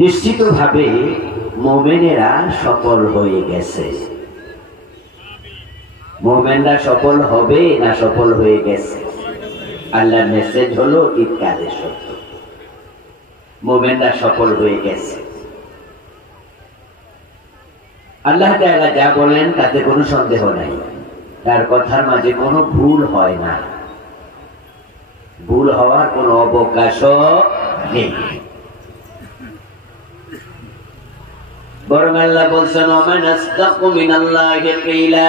নিশ্চিতভাবে মুমিনেরা সফল হয়ে গেছে। মুমিনরা সফল হবে না সফল হয়ে গেছে? আল্লাহর মেসেজ হলো ইতকাদের সত্য, মুমিনরা সফল হয়ে গেছে। আল্লাহ তাআলা যা বলেন তাতে কোনো সন্দেহ নাই, তার কথার মাঝে কোনো ভুল হয় না, ভুল হওয়ার কোনো অবকাশও নেই। বরং আল্লাহ বলছেন ওমান আসদাকু মিনাল্লাহি কিলা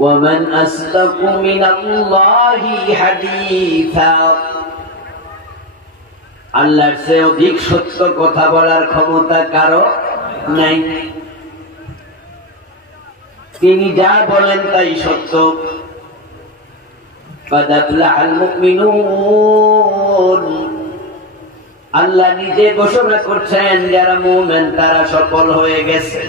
ওয়ামান আসদাকু মিনাল্লাহি হাদিসা। আল্লাহর চেয়ে অধিক সত্য কথা বলার ক্ষমতা কারো নাই। তিনি যা বলেন তাই সত্য। قد أفلح المؤمنون, আল্লাহ নিজে ঘোষণা করছেন যারা মুমিন তারা সফল হয়ে গেছে।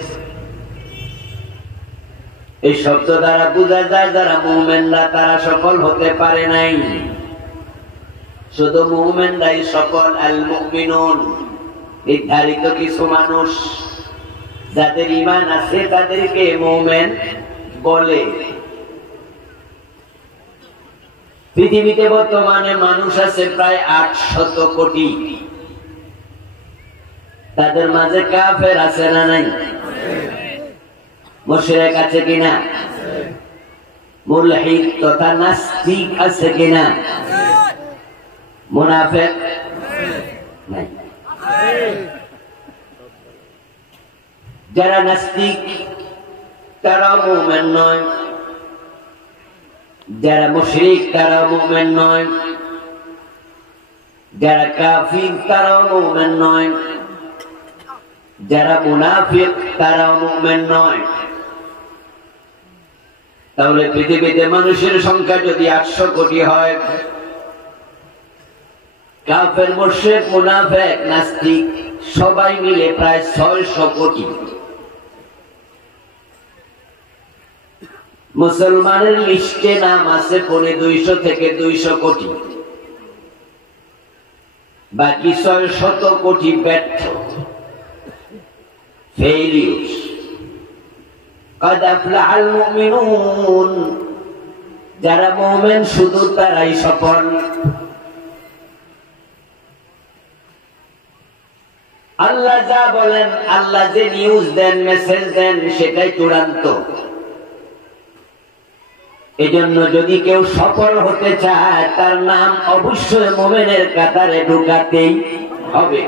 এই শব্দ দ্বারা বোঝা যায় যারা মুমিন না তারা সফল হতে পারে নাই, শুধু মুমিনরাই সফল। আল মুমিনুন নির্ধারিত কিছু মানুষ যাদের ঈমান আছে তাদেরকে মুমিন বলে। পৃথিবীতে বর্তমানে মানুষ আছে প্রায় 800 কোটি। তাদের মাঝে কাফের আছে না নাই? মুশরিক আছে কিনা? মুলহিদ তথা নাস্তিক আছে কিনা? মুনাফিক নাই। যারা নাস্তিক তারা মুমিন নয়, যারা মুশরিক তারা মুমিন নয়, যারা কাফির তারা মুমিন নয়, যারা মুনাফিক তারা মুমিন নয়। তাহলে পৃথিবীতে মানুষের সংখ্যা যদি 800 কোটি হয়, কাফের মুশরিক মুনাফিক নাস্তিক সবাই মিলে প্রায় 600 কোটি। মুসলমানের লিস্টে নাম আছে 250 থেকে 200 কোটি, বাকি 600 কোটি ব্যর্থ, ফেইলিউরস। قد أفلح المؤمنون, যারা মুমিন শুধু তারাই সফল। আল্লাহ যা বলেন, আল্লাহ যে নিউজ দেন মেসেজ দেন সেটাই চূড়ান্ত। এজন্য যদি কেউ সফল হতে চায় তার নাম অবশ্যই মুমিনের কাতারে ঢুকাতেই হবে,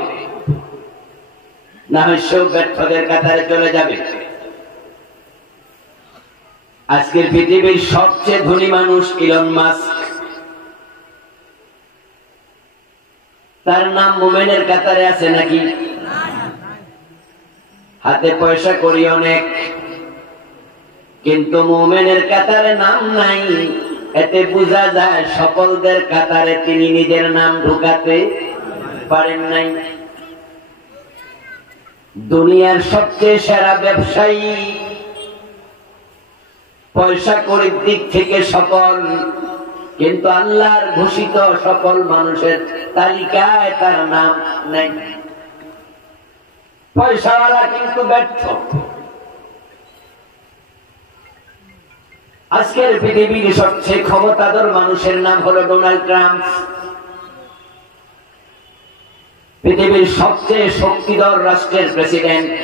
না হয় সব ব্যর্থদের কাতারে চলে যাবে। আজকের পৃথিবীর সবচেয়ে ধনী মানুষ ইলন মাস্ক, তার নাম মুমিনের কাতারে আছে নাকি? হাতে পয়সা করি অনেক, কিন্তু মুমিনের কাতারে নাম নাই। এতে বোঝা যায় সফলদের কাতারে তিনি নিজের নাম ঢুকাতে পারেন নাই। দুনিয়ার সবচেয়ে সেরা ব্যবসায়ী পয়সা করির দিক থেকে সফল, কিন্তু আল্লাহর ঘোষিত সফল মানুষের তালিকায় তার নাম নেই। পয়সাওয়ালা কিন্তু ব্যর্থ। আজকের পৃথিবীর সবচেয়ে ক্ষমতাধর মানুষের নাম হলো ডোনাল্ড ট্রাম্প। পৃথিবীর সবচেয়ে শক্তিধর রাষ্ট্রের প্রেসিডেন্ট,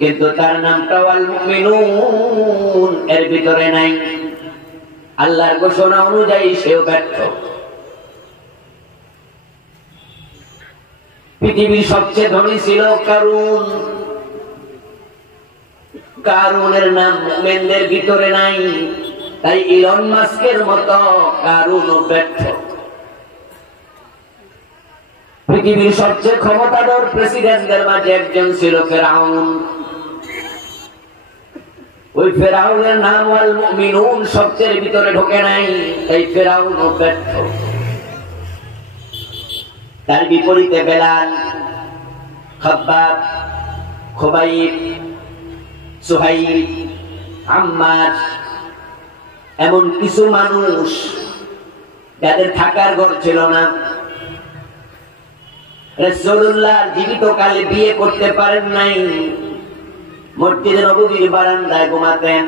কিন্তু তার নামটা আল মুমিনুন এর ভিতরে নাই। আল্লাহর ঘোষণা অনুযায়ী সেও ব্যর্থ। পৃথিবীর সবচেয়ে ধনী ছিল কারুন, কারুনের নাম মুমিনদের ভিতরে নাই। তাই ইলন মাস্কের মতো কারুনও ব্যর্থ। পৃথিবীর সবচেয়ে ক্ষমতাধর প্রেসিডেন্টদের মাঝে একজন ছিল ফেরাউন। ওই ফেরাউনের নাম আল মুমিনুন সবচেয়ে ভিতরে ঢোকে নাই, তাই ফেরাউনও ব্যর্থ। তার বিপরীতে বেলাল, খাব্বাব, খুবাইব, সুহাইল, আম্মার, এমন কিছু মানুষ যাদের থাকার ঘর ছিল না, রাসূলুল্লাহ জীবিতকালে বিয়ে করতে পারেন নাই, মসজিদে নববীর বারান্দায় ঘুমাতেন।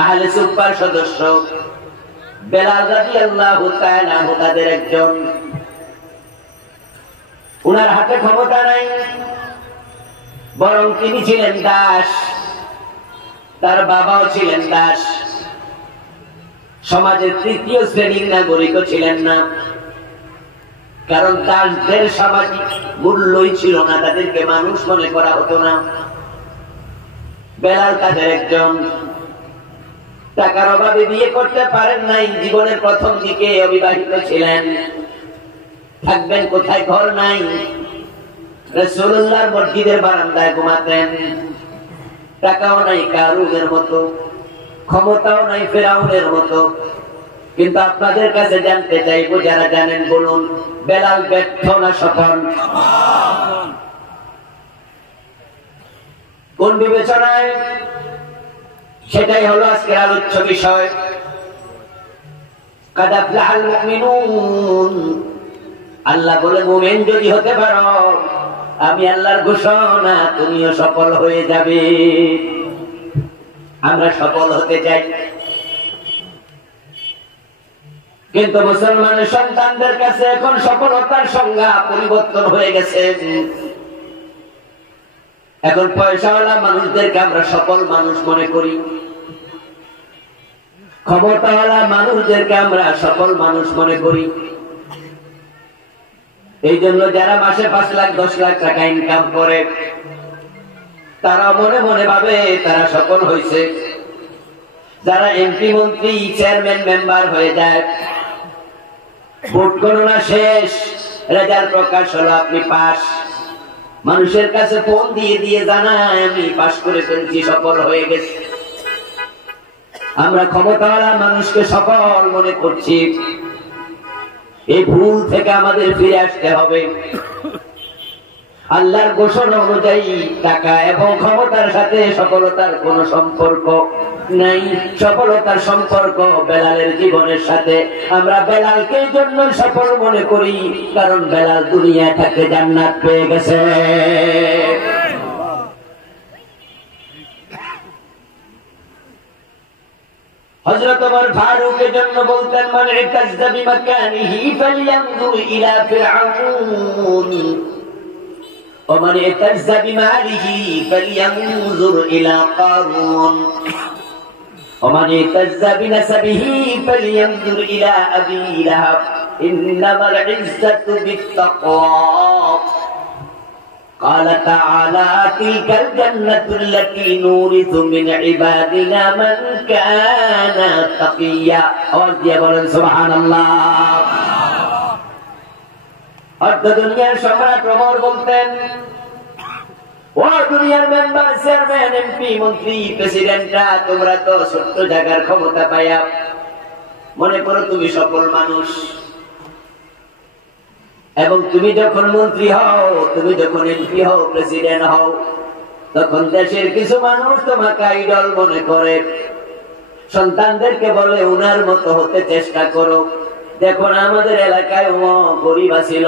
আহলে সুফার সদস্য বেলাল রাদিয়াল্লাহু তাআলা তাদের একজন। উনার হাতে ক্ষমতা নাই, বরং তিনি ছিলেন দাস, তার বাবাও ছিলেন দাস। সমাজের তৃতীয় শ্রেণীর নাগরিকও ছিলেন না, কারণ দাসদের সামাজিক মূল্যই ছিল না, তাদেরকে মানুষ মনে করা হতো না। বেলাল তাদের একজন। টাকার অভাবে বিয়ে করতে পারেন নাই, জীবনের প্রথম দিকে অবিবাহিত ছিলেন। থাকবেন কোথায়, ঘর নাই। রাসূলুল্লাহর মসজিদের বারান্দায় ঘুমাতেন। টাকাও নাই কারুনের মতো, ক্ষমতাও নাই ফেরাউনের মতো। কিন্তু আপনাদের কাছে জানতে চাইবো, যারা জানেন বলুন, বেলাল ব্যর্থ না সফল? কোন বিবেচনায়? সেটাই হলো আজকের আলোচ্য বিষয়। কাদ আফলাহাল মুমিনুন, আল্লাহ বলে মুমিন যদি হতে পারো, আমি আল্লাহর ঘোষণা তুমিও সফল হয়ে যাবে। আমরা সফল হতে চাই, কিন্তু মুসলমানের সন্তানদের কাছে এখন সফলতার সংজ্ঞা পরিবর্তন হয়ে গেছে। এখন পয়সাওয়ালা মানুষদেরকে আমরা সফল মানুষ মনে করি, ক্ষমতাওয়ালা মানুষদেরকে আমরা সফল মানুষ মনে করি। এই জন্য যারা মাসে 5 লাখ 10 লাখ টাকা ইনকাম করে, তারা মনে মনে ভাবে তারা সফল হয়েছে। যারা এমপি মন্ত্রী চেয়ারম্যান মেম্বার হয়ে যায়, ভোট গণনা শেষ, রেজাল্ট প্রকাশ হলো আপনি পাস, মানুষের কাছে ফোন দিয়ে দিয়ে জানায় আমি পাস করে ফেলছি, সফল হয়ে গেছি। আমরা ক্ষমতাওয়ালা মানুষকে সফল মনে করছি। এই ভুল থেকে আমাদের ফিরে আসতে হবে। আল্লাহর ঘোষণা অনুযায়ী টাকা এবং ক্ষমতার সাথে সফলতার কোনো সম্পর্ক নাই। সফলতার সম্পর্ক বেলালের জীবনের সাথে। আমরা বেলালকে জন্য সফল মনে করি, কারণ বেলাল দুনিয়া থেকে জান্নাত পেয়ে গেছে। হযরত ওমর ফারুকের জন্য বলতেন, মান ইতাজ্জা বিমাকানিহি ফালইয়ানজুর ইলা ফিরআউন ওয়া মান ইতাজ্জা বিমালিহি ফালইয়ানজুর ইলা কারুন ওয়া মান ইতাজ্জা বিনাসাবিহি ফালইয়ানজুর ইলা আবি লাহাব ইন্নামাল ইজ্জাতু বিত্তাকওয়া। قال تعالى تلك الجنة التي نورث من عبادنا من كان تقيا। سبحان الله। অর্ধ দুনিয়ার সম্রাট ওমর বলতেন, ও দুনিয়ার মেম্বার, চেয়ারম্যান, এমপি, মন্ত্রী, প্রেসিডেন্টরা, তোমরা তো ছোট্ট জায়গার ক্ষমতা পাইয়া মনে করো তুমি সফল মানুষ। এবং তুমি যখন মন্ত্রী হও, তুমি যখন এমপি হও, প্রেসিডেন্ট হও, তখন দেশের কিছু মানুষ তোমাকে আইডল মনে করে। সন্তানদেরকে বলে উনার মতো হতে চেষ্টা করো। দেখুন আমাদের এলাকায় ও গরিব ছিল,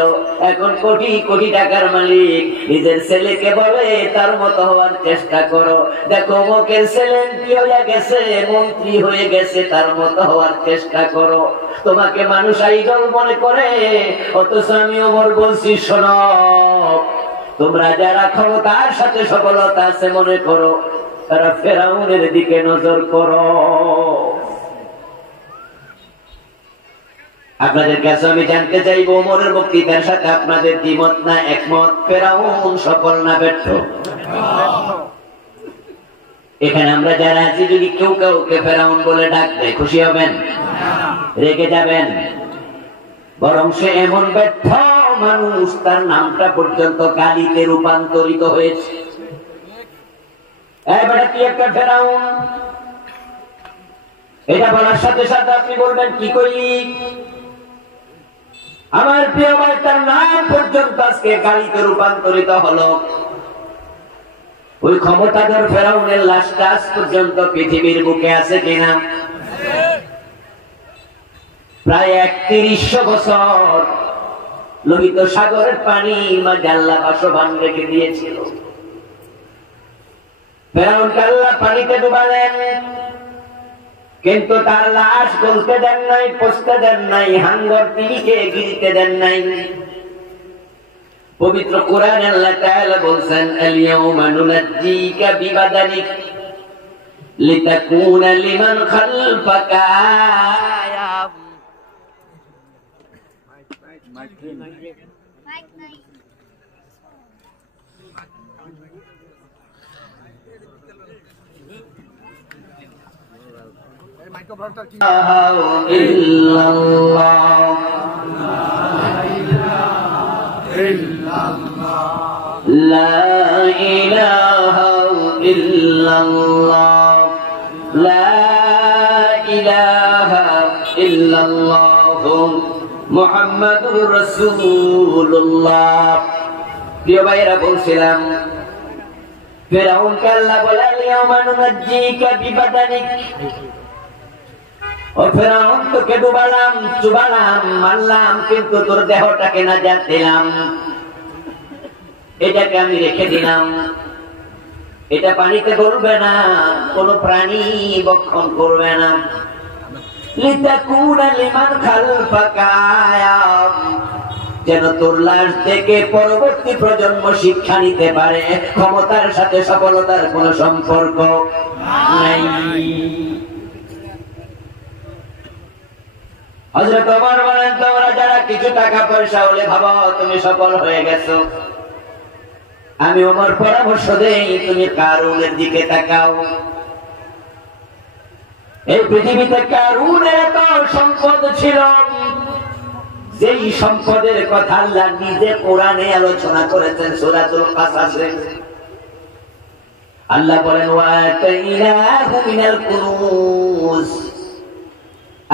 এখন কোটি কোটি টাকার মালিক। নিজের ছেলেকে বলে তার মতো হওয়ার চেষ্টা করো। দেখো মুখের ছেলে এমপি হয়ে গেছে, মন্ত্রী হয়ে গেছে, তার মতো হওয়ার চেষ্টা করো। তোমাকে মানুষ আইডল মনে করে, অথচ আমি ওমর বলছি, শোনো, তোমরা যারা ক্ষমতার সাথে সফলতা আছে মনে করো, তারা ফেরাউনের দিকে নজর করো। আপনাদের কাছে আমি জানতে চাইবো, ওমরের বক্তৃতার সাথে আপনাদের দ্বিমত না একমত? ফেরাউন সফল না ব্যর্থ? এখানে আমরা যারা আছি, যদি কেউ কাউকে ফেরাউন বলে ডাক দেয়, খুশি হবেন? রেগে যাবেন? বরং সে এমন ব্যর্থ মানুষ, তার নামটা পর্যন্ত গালিতে রূপান্তরিত হয়েছে। এবারে কি একটা ফেরাউন, এটা বলার সাথে সাথে আপনি বলবেন কি করি? আমার প্রিয় ভাই, তার নাম পর্যন্ত আজকে গালিতে রূপান্তরিত হলো। ওই ক্ষমতাধর ফেরাউনের লাশটা আজ পর্যন্ত পৃথিবীর বুকে আছে কিনা? প্রায় ৩১০০ বছর লোহিত সাগরের পানি মাঝে আল্লাহ বাসবান রেখে দিয়েছিল। ফেরাউনকে আল্লাহ পানিতে ডুবালেন, কিন্তু তার লাশ গলতে দেন নাই, পচতে দেন নাই, হাঙ্গর তিমিকে গিলতে দেন নাই। পবিত্র কোরআনে আল্লাহ তাআলা বলেন, আল-ইয়াওমা নুনাজ্জিকা বিবাদানিক লিতাকুনা লিমান খালফাকা আয়া। لا إله إلا الله لا إله إلا الله محمد رسول الله। প্রিয় ভাইরা, বলছিলাম ফিরআউনকে আল্লাহ বলে, আল-ইয়াওমা নুনাজ্জিকা বিবাদানিক, ও ফিরআউন তোকে ডুবালাম, চুবালাম, মারলাম, কিন্তু তোর দেহটাকে নাজাত দিলাম, এটাকে আমি রেখে দিলাম, এটা পানিতে গলবে না, কোন প্রাণী বক্ষণ করবে না। লিতাকুনা লিমান খালফাকা আয়া, যেন তোর লাশ থেকে পরবর্তী প্রজন্ম শিক্ষা নিতে পারে ক্ষমতার সাথে সফলতার কোন সম্পর্ক নাই। হযরত ওমর বলেন, তোমরা যারা কিছু টাকা পয়সা হলে ভাবো তুমি সফল হয়ে গেছো, আমি ওমর পরামর্শ দেই তুমি কারুনের দিকে তাকাও। এই পৃথিবীতে কারুনের এত সম্পদ ছিল, যেই সম্পদের কথা আল্লাহ নিজে কোরআনে আলোচনা করেছেন সূরাতুল কাসাসে। আল্লাহ বলেন, ওয়াতাইনাহু মিনাল কুনুজ,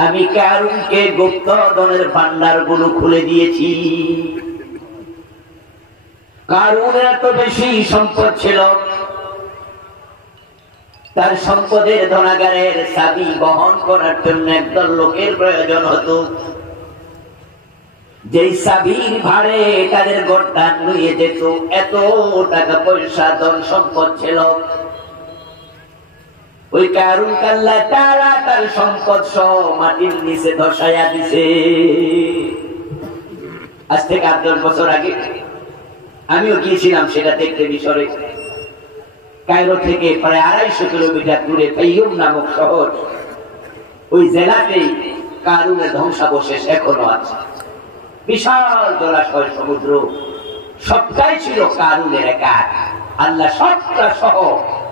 আমি কারুনকে গুপ্ত ধনের ভান্ডার গুলো খুলে দিয়েছি। কারুনের এত বেশি সম্পদ ছিল, তার সম্পদের ধনাগারের চাবি বহন করার জন্য একদল লোকের প্রয়োজন হতো, যেই চাবির ভাড়ে তাদের গোটা নিয়ে যেত। এত টাকা পয়সা ধন সম্পদ ছিল। ওই কারুন আল্লাহ তাআলা তার সম্পদ সহ মাটির নিচে ধসাইয়া দিছে। আজ থেকে 8-10 বছর আগে আমিও গিয়েছিলাম সেটা দেখতে মিশরে। কায়রো থেকে প্রায় 250 কিলোমিটার দূরে ফাইয়ুম নামক শহর, ওই জেলাতেই কারুনের ধ্বংসাবশেষ এখনো আছে। বিশাল জলাশয়, সমুদ্র, সবটাই ছিল কারুনের একা। আল্লাহ সবটা সহ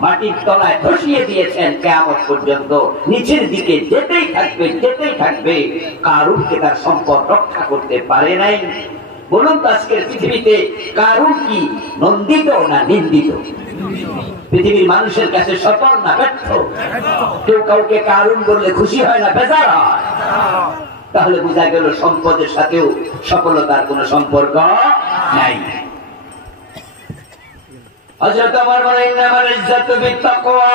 মাটির তলায় ধসিয়ে দিয়েছেন। কিয়ামত পর্যন্ত নিচের দিকে যেতেই থাকবে, যেতেই থাকবে। কারুনকে তার সম্পদ রক্ষা করতে পারে নাই। বলুন তো, আজকের পৃথিবীতে কারুন কি নন্দিত না নিন্দিত? পৃথিবীর মানুষের কাছে সফল না ব্যর্থ? কেউ কাউকে কারুন বললে খুশি হয় না বেজার হয়? তাহলে বোঝা গেল সম্পদের সাথেও সফলতার কোন সম্পর্ক নাই। হযরত ওমর বলেন, ইন্নামাল ইজ্জাতু বিত্তাকওয়া,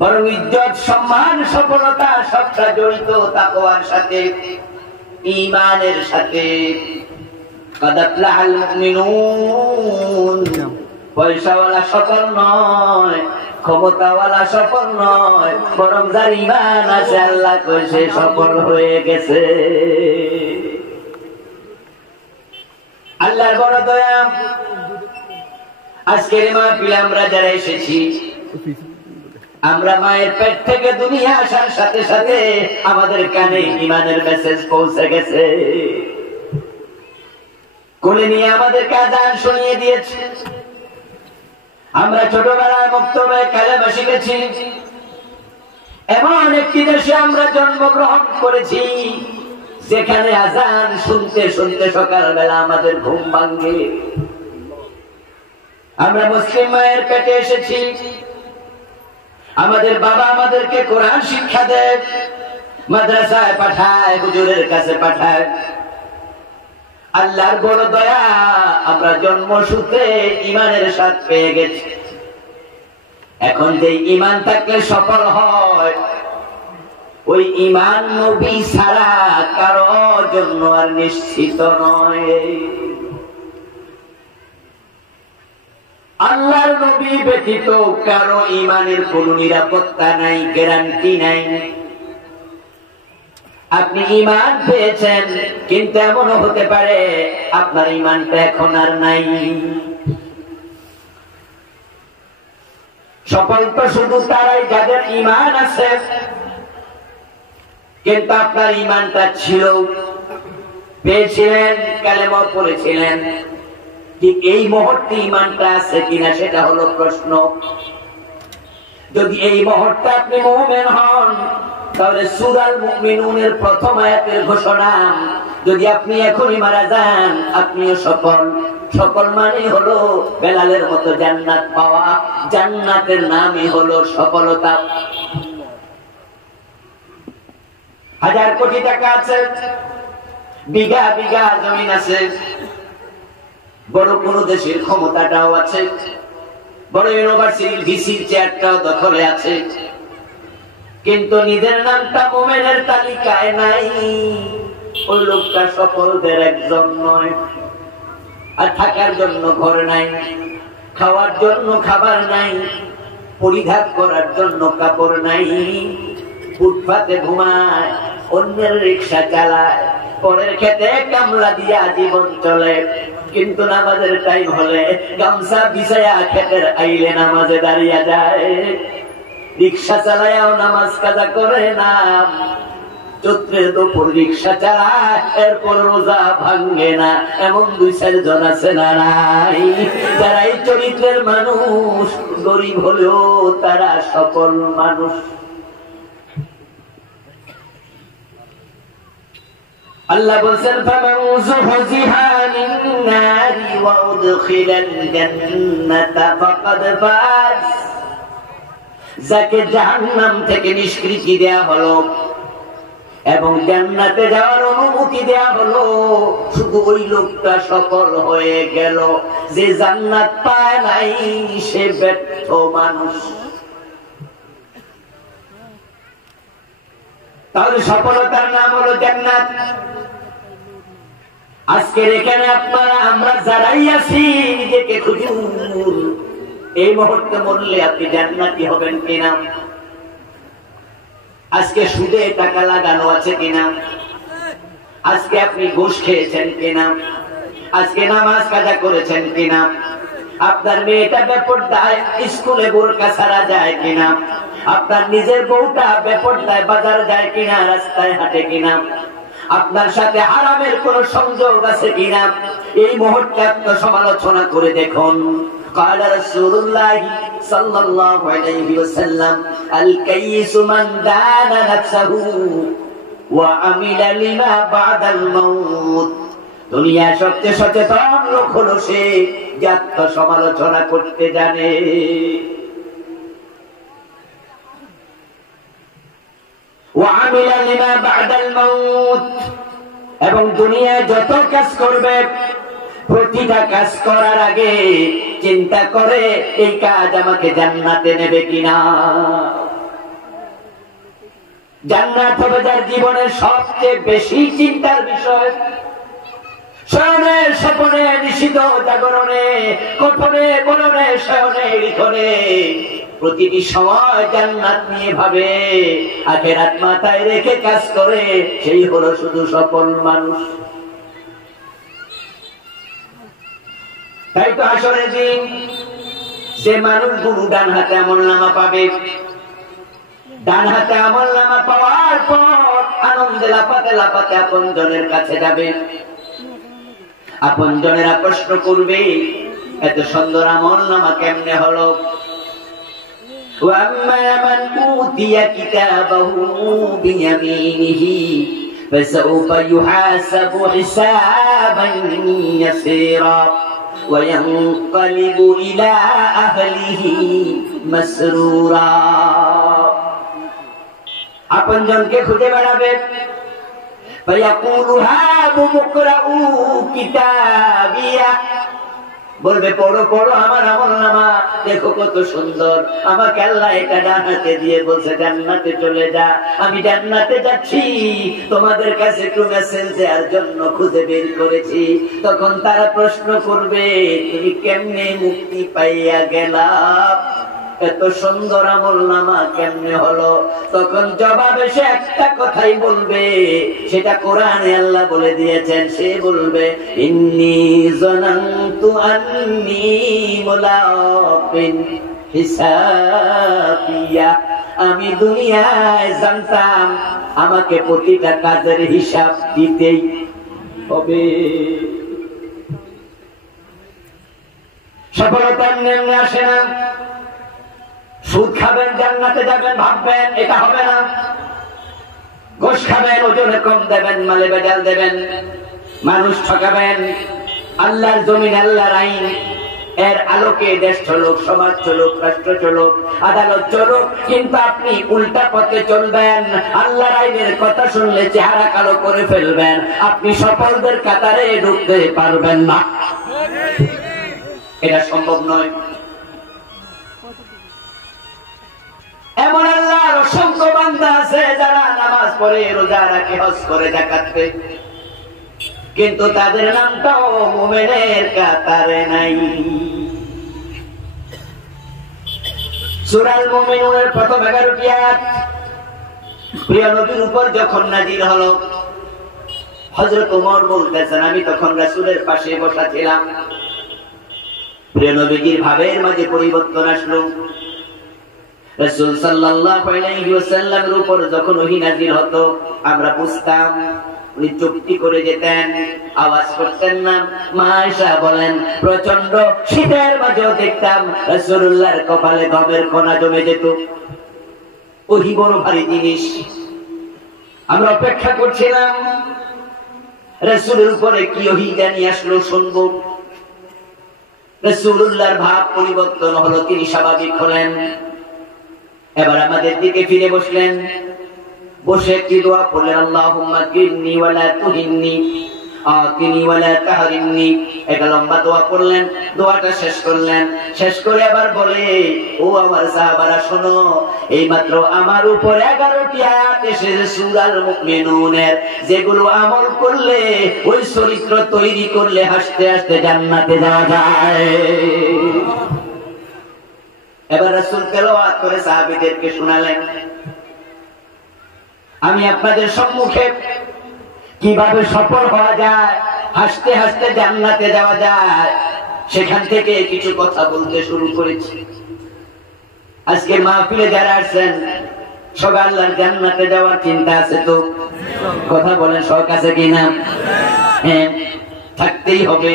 বরং ইজ্জত, সম্মান, সফলতা সবটা জড়িত তাকওয়ার সাথে, ঈমানের সাথে। কাদ আফলাহাল মুমিনুন, পয়সাওয়ালা সফল নয়, ক্ষমতাওয়ালা সফল নয়, বরং যার ঈমান আছে আল্লাহ কইছে সফল হয়ে গেছে। আল্লাহর বড় দয়া। আজকের মাহফিলে আমরা যারা এসেছি, আমরা মায়ের পেট থেকে দুনিয়া আসার সাথে সাথে আমাদের কানে ঈমানের মেসেজ পৌঁছে গেছে। কোলে নিয়ে আমাদেরকে আযান শুনিয়ে দিয়েছে। আমরা ছোটবেলায় মুক্তবে কালেমা শিখেছি। এমন একটি দেশে আমরা জন্মগ্রহণ করেছি যেখানে আযান শুনতে শুনতে সকালবেলা আমাদের ঘুম ভাঙে। আমরা মুসলিম মায়ের পেটে এসেছি। আমাদের বাবা আমাদেরকে কোরআন শিক্ষা দেয়, মাদ্রাসায় পাঠায়, হুজুরের কাছে পাঠায়। আল্লাহর বড় দয়া, আমরা জন্মসূত্রে ঈমানের স্বাদ পেয়ে গেছি। এখন যে ঈমান থাকলে সফল হয়, ওই ঈমান নবী ছাড়া কারো জন্য আর নিশ্চিত নয়। আল্লাহর নবী ব্যতীত কারো ঈমানের কোনো নিরাপত্তা নাই, গ্যারান্টি নাই। আপনি ঈমান পেয়েছেন, কিন্তু এমনও হতে পারে আপনার ঈমানটা এখন আর নাই। সফল তো শুধু তারাই যাদের ঈমান আছে, কিন্তু আপনার ঈমানটা ছিল, পেয়েছিলেন, কালেমা পড়েছিলেন, ঠিক এই মুহূর্তে ঈমানটা আছে কিনা সেটা হলো প্রশ্ন। যদি এই মুহূর্তে আপনি মুমিন হন, তাহলে সূরাল মুমিনুনের প্রথম আয়াতের ঘোষণা, যদি আপনি এখনই মারা যান আপনিও সফল। সফল মানে হলো বেলালের মতো জান্নাত পাওয়া। জান্নাতের নামই হলো সফলতা। 1000 কোটি টাকা আছে, বিঘা বিঘা জমিন আছে, বড় কোন দেশের ক্ষমতাটাও আছে, বড় ইউনিভার্সিটির ভিসির চেয়ারটাও দখলে আছে, কিন্তু নিজের নামটা মুমিনের তালিকায় নাই, ওই লোকটা সফলদের একজন নয়। আর থাকার জন্য ঘর নাই, খাওয়ার জন্য খাবার নাই, পরিধান করার জন্য কাপড় নাই, ফুটপাতে ঘুমায়, অন্যের রিক্সা চালায়, পরের খেতে কামলা দিয়া জীবন চলে, কিন্তু নামাজের টাইম হলে গামছা বিছায়া খেতের আইলে নামাজে দাঁড়িয়ে যায়। রিক্সা চালায়াও নামাজ কাজা করে না, চৈত্রের দুপুর রিক্সা চালায়, এরপর রোজা ভাঙ্গে না। এমন 2-4 জন আছে না নাই? যারা এই চরিত্রের মানুষ, গরিব হলেও তারা সফল মানুষ। আল্লাহ বলছেন, ফামান যুহজিহা আনিন নারি ওয়া উদখিলাল জান্নাতা ফাকাদ ফাজ। যাকে জাহান্নাম থেকে নিষ্কৃতি দেয়া হলো এবং জান্নাতে যাওয়ার অনুমতি দেয়া হলো, শুধু ওই লোকটা সফল হয়ে গেল। যে জান্নাত পায় নাই সে ব্যর্থ মানুষ। তাহলে সফলতার নাম হলো জান্নাত। আজকের এখানে আপনারা আমরা যারাই আছি, নিজেকে খুঁজুন, এই মুহূর্তে মরলে আপনি জান্নাতি হবেন কিনা? আজকে সুদে টাকা লাগানো আছে কিনা? আজকে আপনি ঘুষ খেয়েছেন কিনা? আজকে নামাজ কাজা করেছেন কিনা? আপনার মেয়েটা বেপরদায় স্কুলে বোরকা ছাড়া যায় কিনা? আপনার নিজের বউটা বেপরদায় বাজার যায় কিনা, রাস্তায় হাঁটে কিনা? আপনার সাথে হারামের কোন সংযোগ আছে কিনা? এই মুহূর্তে আত্মসমালোচনা করে দেখুন। قال رسول الله صلى الله عليه وسلم الكيس من دان نفسه وعمل لما بعد الموت। দুনিয়ার সবচেয়ে সচেতন লোক হলো সে, যে আত্মসমালোচনা করতে জানে। وعمل لما بعد الموت, এবং দুনিয়ায় যত কাজ করবে প্রতিটা কাজ করার আগে চিন্তা করে এই কাজ আমাকে জান্নাতে নেবে কিনা। জান্নাত হবে যার জীবনের সবচেয়ে বেশি চিন্তার বিষয়। শয়নে স্বপনে নিশিত জাগরণে, কঠনে বলনে, শয়নে লিখনে প্রতিটি সময় জান্নাত নিয়ে ভাবে, আখিরাত মাথায় রেখে কাজ করে, সেই হলো শুধু সফল মানুষ। তাই তো আসরের দিন যে মানুষগুলো ডান হাতে আমলনামা পাবে, ডান হাতে আমলনামা পাওয়ার পর আনন্দে লাফাতে লাফাতে আপনজনের কাছে যাবে। আপনজনেরা প্রশ্ন করবে, এত সুন্দর আমলনামা কেমনে হলো? وَأَمَّا مَنْ أُوتِيَ كِتَابَهُ بِيَمِينِهِ فَسَوْفَ يُحَاسَبُ حِسَابًا يَسِيرًا وَيَنْقَلِبُ إِلَى أَهْلِهِ مَسْرُورًا। আপনজনকে খুঁজে বেড়াবে, فَيَقُولُ هَاؤُمُ اقْرَءُوا كِتَابِيَهْ বলবে পড়ো পড়ো আমার আমলনামা, দেখো কত সুন্দর। আমাকে আল্লাহ এটা ডান হাতে দিয়ে বলছে জান্নাতে চলে যা। আমি জান্নাতে যাচ্ছি, তোমাদের কাছে একটু মেসেজ দেওয়ার জন্য খুঁজে বের করেছি। তখন তারা প্রশ্ন করবে তুমি কেমনে মুক্তি পাইয়া গেলা, এত সুন্দর আমলনামা কেমনে হলো? তখন জবাবে সে একটা কথাই বলবে, সেটা কোরআনে আল্লাহ বলে দিয়েছেন। সে বলবে ইন্নী যানানতু আন্নী মুলাকিন হিসাবিয়া, আমি দুনিয়ায় জানতাম আমাকে প্রতিটা কাজের হিসাব দিতেই হবে। সফলতা এমনি আসে না। সুদ খাবেন জান্নাতে যাবেন ভাববেন, এটা হবে না। ঘুষ খাবেন, ওজনে কম দেবেন, মালে বেজাল দেবেন, মানুষ ঠকাবেন, আল্লাহর জমিন আল্লাহর আইন, এর আলোকে দেশ চলুক, সমাজ চলুক, রাষ্ট্র চলুক, আদালত চলুক, কিন্তু আপনি উল্টা পথে চলবেন। আল্লাহর আইনের কথা শুনলে চেহারা কালো করে ফেলবেন, আপনি সফলদের কাতারে ঢুকতে পারবেন না। এটা সম্ভব নয়। এমন আল্লাহর অসংখ্য বান্দা আছে যারা নামাজ পড়ে, রোজা রাখে, হজ করে, যাকাত দেয়, কিন্তু তাদের নামটাও মুমিনের কাতারে নাই। সূরা আল মুমিনুনের প্রথম 11টি আয়াত প্রিয় নবীর উপর যখন নাযিল হলো, হযরত ওমর বলতেছেন আমি তখন রাসূলের পাশে বসা ছিলাম। প্রিয় নবীর ভাবের মাঝে পরিবর্তন আসলো। রাসূল সাল্লাল্লাহু আলাইহি ওয়াসাল্লামের উপর যখন ওহী নাযিল হতো, আমরা বুঝতাম উনি চুপটি করে যেতেন, আওয়াজ করতেন না। মা আয়েশা বলেন প্রচন্ড শীতের মাঝেও দেখতাম রাসূলুল্লাহর কপালে গমের কণা জমে যেত। ওহী বড় ভারী জিনিস। আমরা অপেক্ষা করছিলাম রাসূলের উপরে কি ওহী জানি আসলো, শুনবো। রাসূলুল্লাহর ভাব পরিবর্তন হলো, তিনি স্বাভাবিক হলেন। এবার আমাদের দিকে ফিরে বসলেন, বসে একটি দোয়া পড়লেন, আল্লাহুম্মা কিরনি ওয়ালা তুহিন্নি আতিনি ওয়ালা তাহরিমনি। এটা লম্বা দোয়া পড়লেন, দোয়াটা শেষ করলেন। শেষ করে আবার বলে ও আমার সাহাবারা শোনো, এইমাত্র আমার উপর 11টি আয়াত এসেছে সূরা আল মুমিনুনের, যেগুলো আমল করলে, ওই চরিত্র তৈরি করলে হাসতে হাসতে জান্নাতে যাওয়া যায়। এবার রাসূল তেলাওয়াত করে সাহাবীদেরকে শোনালেন। আমি আপনাদের সম্মুখে কিভাবে সফল হওয়া যায়, হাসতে হাসতে জান্নাতে যাওয়া যায়, সেখান থেকে কিছু কথা বলতে শুরু করেছি। আজকে মাহফিলে যারা আসছেন সবাই আল্লাহর জান্নাতে যাওয়ার চিন্তা আছে তো? কথা বলেন, শখ আছে কিনা? হ্যাঁ, থাকতেই হবে।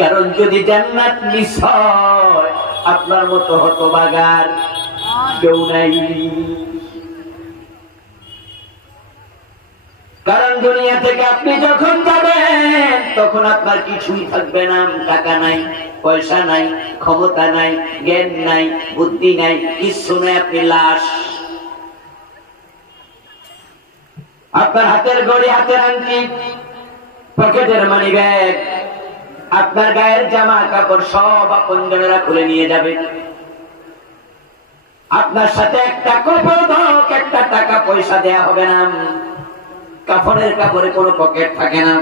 কারণ যদি জান্নাত মিস হয়, আপনার মতো হতভাগার কেউ নাই। কারণ দুনিয়া থেকে আপনি যখন যাবেন তখন আপনার কিছুই থাকবে না। টাকা নাই, পয়সা নাই, ক্ষমতা নাই, জ্ঞান নাই, বুদ্ধি নাই, কিছু নাই, আপনি লাশ। আপনার হাতের ঘড়ি, হাতের আংটি, পকেটের মানি ব্যাগ, আপনার গায়ের জামা কাপড় সব আপনজনেরা খুলে নিয়ে যাবে। আপনার সাথে একটা কপদক, একটা টাকা পয়সা দেয়া হবে না। কাফনের কাপড়ে কোনো পকেট থাকে না।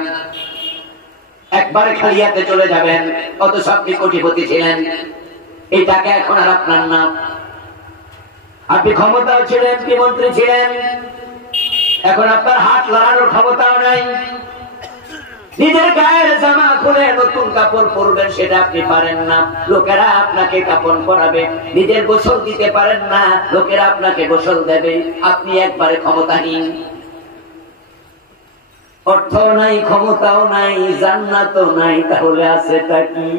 একবার খালি হাতে চলে যাবেন, অথচ আপনি কোটিপতি ছিলেন। এই টাকা এখন আর আপনার না। আপনি ক্ষমতাও ছিলেন, এমপি মন্ত্রী ছিলেন, এখন আপনার হাত লড়ানোর ক্ষমতাও নাই। নিজের গায়ের জামা খুলে নতুন কাপড় পরবেন, সেটা আপনি পারেন না, লোকেরা আপনাকে কাপড় পরাবে। নিজের গোসল দিতে পারেন না, লোকেরা আপনাকে গোসল দেবে। আপনি একবারে ক্ষমতাহীন। অর্থ নাই, ক্ষমতাও নাই, জান্নাতও নাই, তাহলে আছেটা কি?